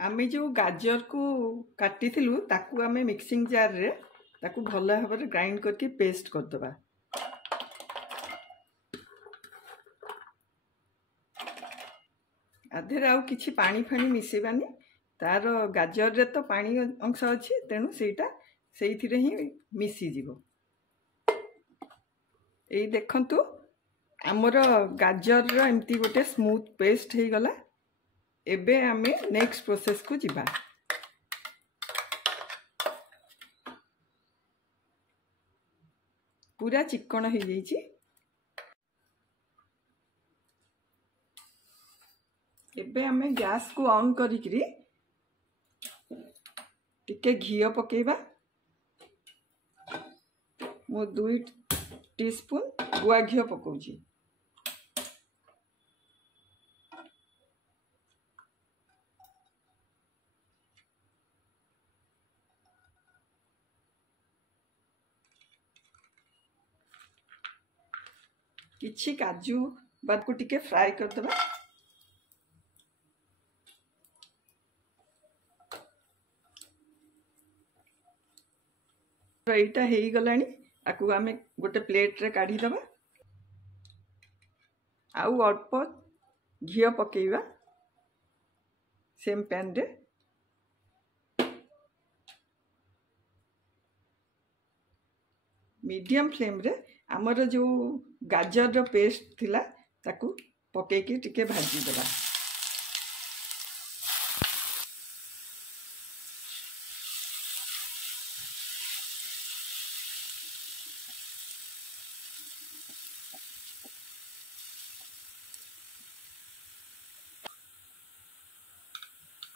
आमे जो गाजर को काटी ताकू आमे मिक्सिंग जार रे ताकू भल भाव ग्राइंड करके पेस्ट करदबा। आधे आउ किछि पानी फानी मिसेबानी, तार गाजर रे तो पानी अंश अच्छी तेणु से ही मिसी जीवो। एई देखंतु आमर गाजर एमती गोटे स्मूथ पेस्ट हो गला। एबे आमे नेक्स्ट प्रोसेस को जिबा। पूरा चिकन हो जाइए। एबे आमे गैस को ऑन करिकरी टिके घी पकेबा। मो 2 टीस्पून गुआ घी पकाउची। किछि काजू बाद को टिके फ्राई कर दबा। एटा हे गलानी, आकु आमे गोटे प्लेट रे काढी दबा। आउ अल्प घी पकेबा सेम पैन रे। मीडियम फ्लेम रे आमर जो गाजर रो पेस्ट थिला ताकू पकेकी टिके भाजी देबा।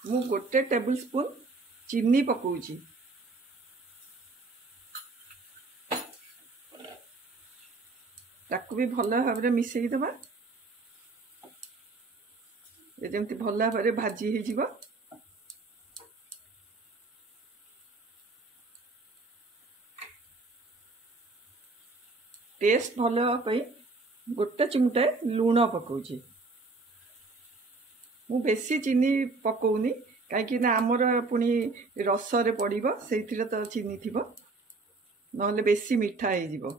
मु गोटे टेबल स्पून चीनी पकाउची। ताकू भी भल भाव मिसई दबा। जमती भल भाव भाजी हो जिवो। टेस्ट भल होई गोटे चिमटे लूण पकाउची। मु बेसी चीनी पकाउनी कहीं ना आमर पुणी रस रे पड़िबो, सेथिरे तो चीनी थिबो, नहले बेसी मिठा हो जिवो।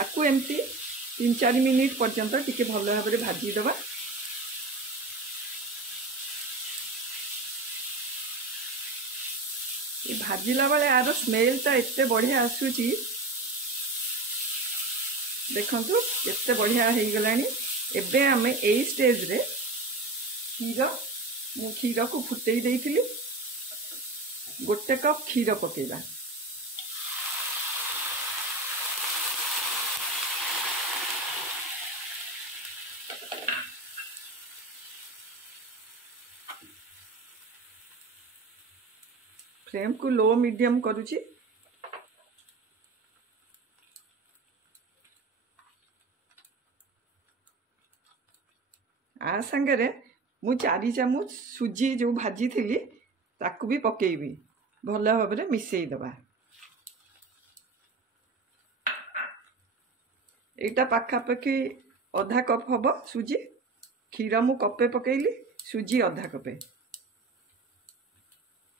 आकु एमती 3-4 मिनिट पर्यंत टिके भल भाव भाजी दबा। ये भाजिला बेले आर स्मेलटा एते बढ़िया आसुची। देखंतु एते बढ़िया हो गलानी। एबे आमे एई स्टेज रे क्षीर को फुटई देइथिली, गोटे कप क्षीर पकेबा। फ्लेम को लो मीडियम करूची। आ संगे मु 4 चामच सुजी जो भाजी थी ताकू भी पकेबी, भल भाव मिसई दबा। एटा पाखापाखि आधा कप हम सुजी। क्षीर मु कपे पकेली, सुजी आधा कपे।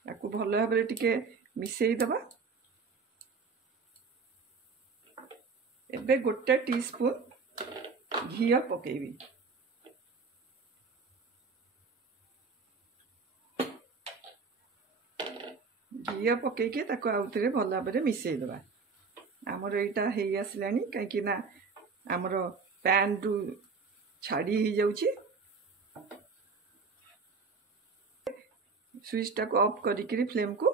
ताकू भल भाव टिके मिसई दबा। एबे गोटे टीस्पून घी पकेबी। घी पकईके आउथरे भल भाव मिसई दबा। आमर एटा हे आसलानी कहीं ना आमर पैन रु छाड़ी ही जाउची। स्विच टा को ऑफ करिकरी फ्लेम को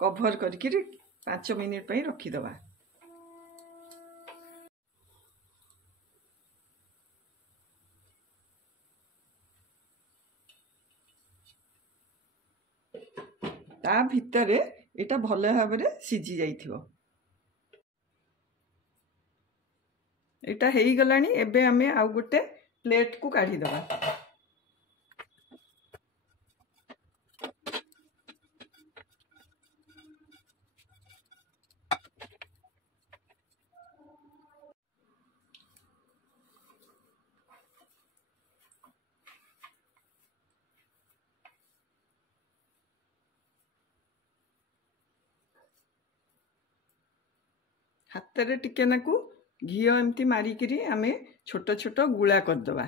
कवर करिकरी 5 मिनिट पई रखी दबा। ता भितरे एटा भल भाव सिझी जाइथिबो। एटा हे गलानी। एबे आमे आउ गोटे प्लेट को काढी दबा। हाथ रे टिके नाकू घी एमती मारिकी आम छोट छोट गुला करदबा।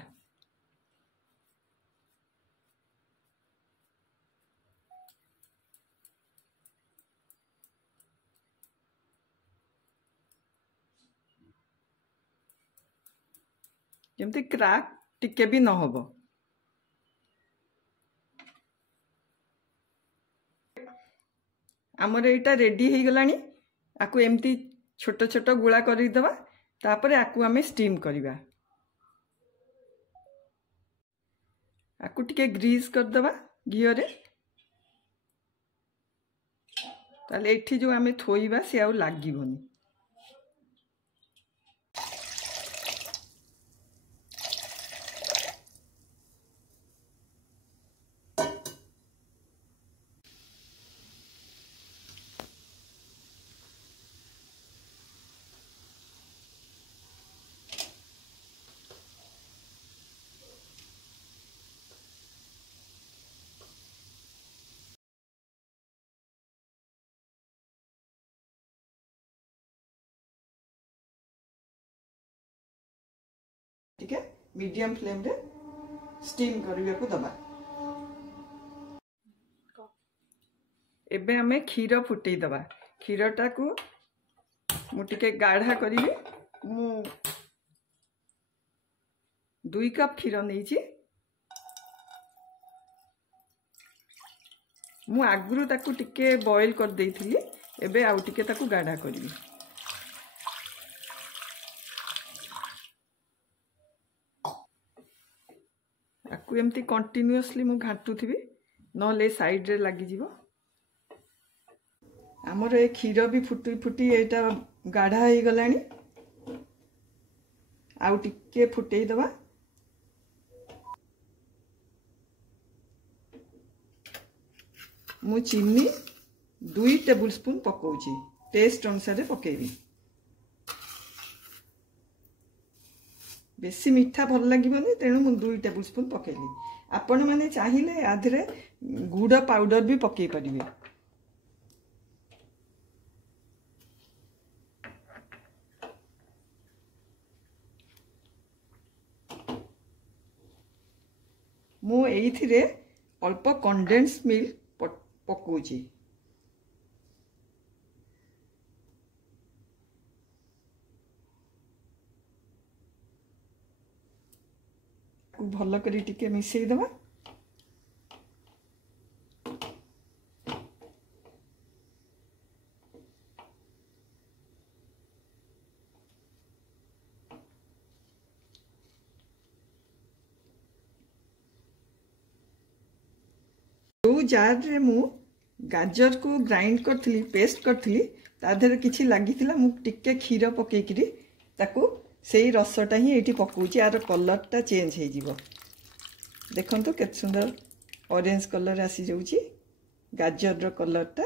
जमती क्राक टिके भी न होबो। आमर एटा रेडी हो गलानी। आकु एमती छोट छोट गुला करदबा। तापर आकु आमे स्टीम करवा। आकु टिके ग्रीस करदबा घी रे। ताले एठी जो आमे थोइबा से आउ लागिबोनी। ठीक है, मीडियम फ्लेम रे स्टीम करबा को दबा। एबे हमें क्षीर फुटई दबा। क्षीरटा को मु टिके गाढ़ा करी। मु 2 कप क्षीर नहीं। मु आगुरु ताकू टिके बॉईल कर देइथिली। एबे आउ टिके ताकू गाढ़ा करी। आकु एमती कंटिन्यूअसली मु घाटुथि नले साइड रे लागी जीवो। आमर ए क्षीर भी फुटी फुटी एटा गाढ़ा हो गलानी। आउ टिके फुटई दबा। मु चीनी 2 टेबल स्पून पकाउची। टेस्ट अनुसार पकेबी। बेसी मीठा भल लगे तेणु मु 2 टेबल स्पून पकेली। आपण माने चाहिए आधे गुड़ पाउडर भी पकई पारिबे। मु एइथिरे अल्प कंडेंस मिल्क पकाउची। भल करी टिके मिसई दबा। जो जार रे मु गाजर को ग्राइंड करथली पेस्ट करथली ताधर किछि लागिथिला। मु टिके क्षीर पकेइकरी ताकू सेई रसटा ही एठी पकाउची। आर कलरटा चेंज हो जीवो। देखंतु केते सुंदर ऑरेंज कलर आसी जाउची गाजर रो कलरटा।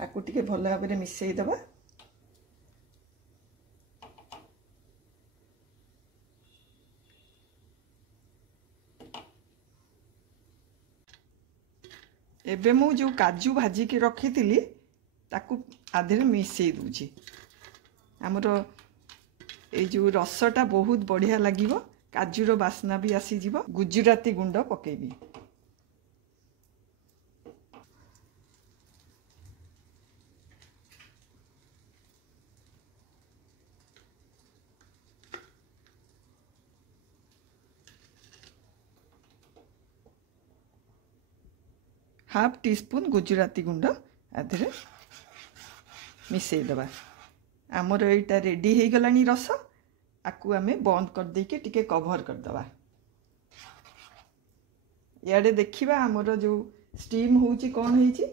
आकु टिके भल भाबरे मिसई दबा। एबे मु जो काजू भाजी के रखी थी ताकू आधे मिसई दूची। आमर ए जो रसटा बहुत बढ़िया लगिवो। काजूर बास्ना भी आसी जीवो। गुजराती गुंड पकेबी। हाफ टी स्पून गुजराती गुंड आधे मिसई दबा। आमर एटा रेडी हो गलानी रस। आकु आमे बंद कर देके टिके कवर कर दबा। याडे देखिबा आमर जो स्टीम होउची कोन होईची।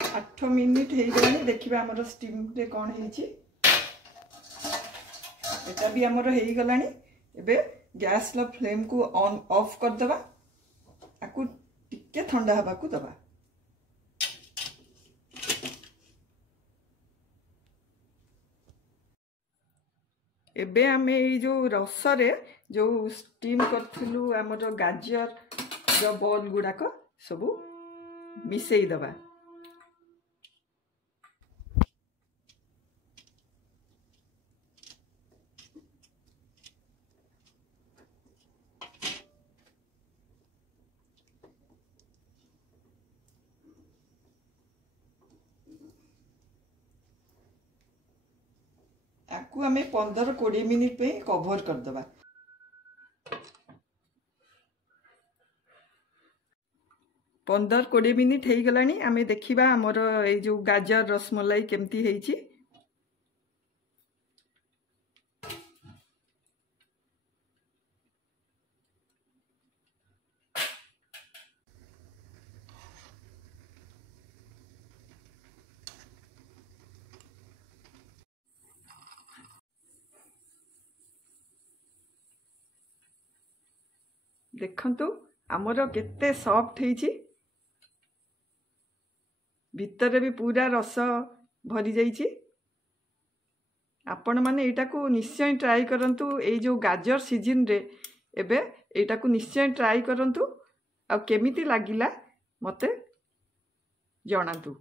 आठ मिनिट हो गलानी। देखिबा आमर स्टीम रे कोन होईची। एटा भी आमर हो गलानी। एबे गैस लो फ्लेम को ऑन ऑफ कर दबा। आकु टिके ठंडा हवा को दबा। एबे आमे ये जो रसरे जो स्टीम करथिलु हमर गाजर जो बॉल गुड़ाक सबू मिसई दबा। आपको आमे 15-20 मिनिट पे कवर कर दबा। 15-20 मिनिट हो गलानी आमे देखिबा हमर ए जो गाजर रसमलाई केमती हेची। देखंतु आमर केते सॉफ्ट हेची, भितर भी पूरा रस भरी जाइची। आपण माने एटा को निश्चय ट्राई करंतु। ए जो गाजर सीजन रे एबे एटा को निश्चय ट्राई करंतु आ केमिति लागिला मते जणातु।